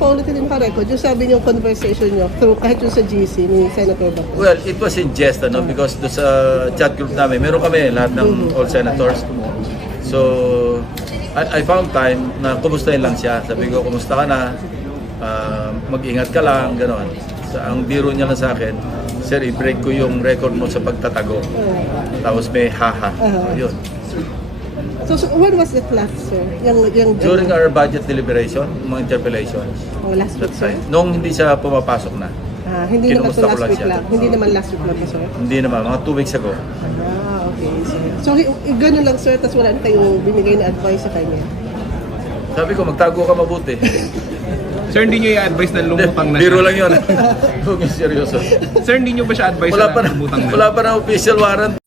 Paulitin din naka-record, yung sabi niyong conversation niyo, through kahit yung sa GC ni Senator Bato. Well, it was in jest, because doon sa chat group namin, meron kami lahat ng all senators. So, I found time na kumustahin lang siya. Sabi ko, kumusta ka na? Mag-ingat ka lang, gano'n. Ang biro niya lang sa akin, sir, i-break ko yung record mo sa pagtatago. Tapos may haha. Yun. So when was that last, sir? Yung During our budget deliberation, mga interpellations. Oh, last week, sir? Nung hindi siya pumapasok na. Hindi naman Kinumusta to ko last lang week siya. lang. Hindi naman last week lang po, sir. Hindi naman, mga 2 weeks ago. Okay, sir. So ganun lang, sir, tapos wala na kayong binigay na advice sa kanya? Sabi ko, magtago ka mabuti. Sir, hindi nyo i-advise na lumutang na Biro siya? lang yun. Huwag yung seryoso. Sir, hindi nyo ba siya advise Wala na pa lumutang na? wala pa na official warrant.